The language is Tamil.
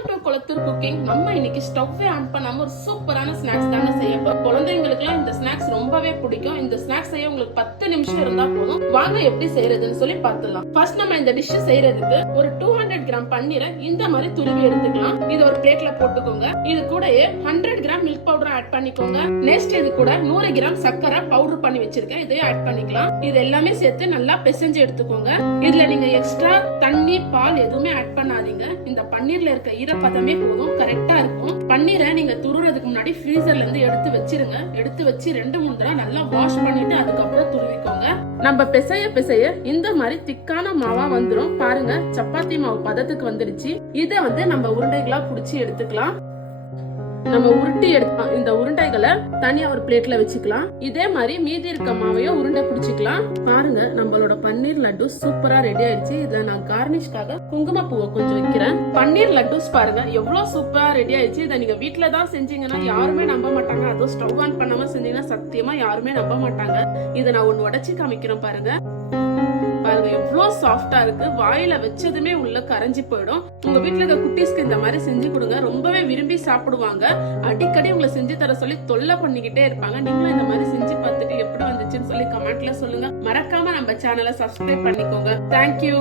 Welcome to Kolathur cooking. நம்ம இன்னைக்கு ஸ்டவ்வே ஆன் பண்ணாம ஒரு சூப்பரான ஸ்நாக்ஸ் தாங்க செய்ய போறோம். குழந்தைங்களுக்குலாம் இந்த ஸ்நாக்ஸ் ரொம்பவே பிடிக்கும். இந்த ஸ்நாக்ஸ் செய்ய உங்களுக்கு 10 நிமிஷம் இருந்தா போதும். வாங்க எப்படி செய்யறதுன்னு சொல்லி பார்த்துடலாம். ஃபர்ஸ்ட் நம்ம இந்த டிஷ் செய்யறதுக்கு ஒரு 200 கிராம் பன்னீரை இந்த மாதிரி துருவி எடுத்துக்கலாம். இது ஒரு பிளேட்ல போட்டுக்கோங்க. இது கூடயே 100 கிராம் மில்க் பவுடர் ஆட் பண்ணிக்கோங்க. நெக்ஸ்ட் இது கூட 100 கிராம் சர்க்கரை பவுடர் பண்ணி வச்சிருக்கேன். இதையும் ஆட் பண்ணிக்கலாம். இது எல்லாமே சேர்த்து நல்லா பிசைஞ்சு எடுத்துக்கோங்க. இதுல நீங்க எக்ஸ்ட்ரா தண்ணி பால் எதுவுமே ஆட் பண்ணாதீங்க. இந்த பன்னீர்ல இருக்க ஈரப்பதமே போதும், கரெக்டா இருக்கும். பன்னீரை நீங்க துருறதுக்கு முன்னாடி ஃப்ரீசர்ல இருந்து எடுத்து வச்சிருங்க. எடுத்து வச்சு 2-3 தடவை நல்லா வாஷ் பண்ணிட்டு அதுக்கப்புறம் துருவிக்கோங்க. நம்ம பிசைய இந்த மாதிரி திக்கான மாவா வந்துரும். பாருங்க, சப்பாத்தி மாவு பதத்துக்கு வந்துடுச்சு. இத நம்ம உருண்டைகளா புடிச்சு எடுத்துக்கலாம். நம்ம உருட்டி எடுக்கலாம். இந்த உருண்டைகளை தனியா ஒரு பிளேட்ல வச்சுக்கலாம். இதே மாதிரி மீதி இருக்க மாவையும் உருண்டை பிடிச்சிக்கலாம். பாருங்க, நம்மளோட பன்னீர் லட்டு சூப்பரா ரெடி ஆயிடுச்சு. இதுல நான் கார்னிஷ்காக குங்குமப்பூவை கொஞ்சம் வைக்கிறேன். பன்னீர் லட்டுஸ் பாருங்க எவ்வளவு சூப்பரா ரெடி ஆயிடுச்சு. இதை நீங்க வீட்டுல தான் செஞ்சீங்கன்னா யாருமே நம்ப மாட்டாங்க. அதுவும் ஸ்டவ் ஆன் பண்ணாம செஞ்சீங்கன்னா சத்தியமா யாருமே நம்ப மாட்டாங்க. இதை நான் ஒண்ணு உடைச்சு காமிக்கிறேன். பாருங்க பாருங்க எவ்வளவு சாஃப்டா இருக்கு. வாயில வச்சதுமே உள்ள கரைஞ்சி போயிடும். உங்க வீட்டுல இருக்க குட்டீஸ்க்கு இந்த மாதிரி செஞ்சு கொடுங்க. ரொம்பவே விரும்பி சாப்பிடுவாங்க. அடிக்கடி உங்களை செஞ்சு தர சொல்லி தொல்லை பண்ணிக்கிட்டே இருப்பாங்க. நீங்களும் இந்த மாதிரி செஞ்சு பார்த்துட்டு எப்படி வந்துச்சுன்னு சொல்லி கமெண்ட்ல சொல்லுங்க. மறக்காம நம்ம சேனலை சப்ஸ்கிரைப் பண்ணிக்கோங்க. தேங்க்யூ.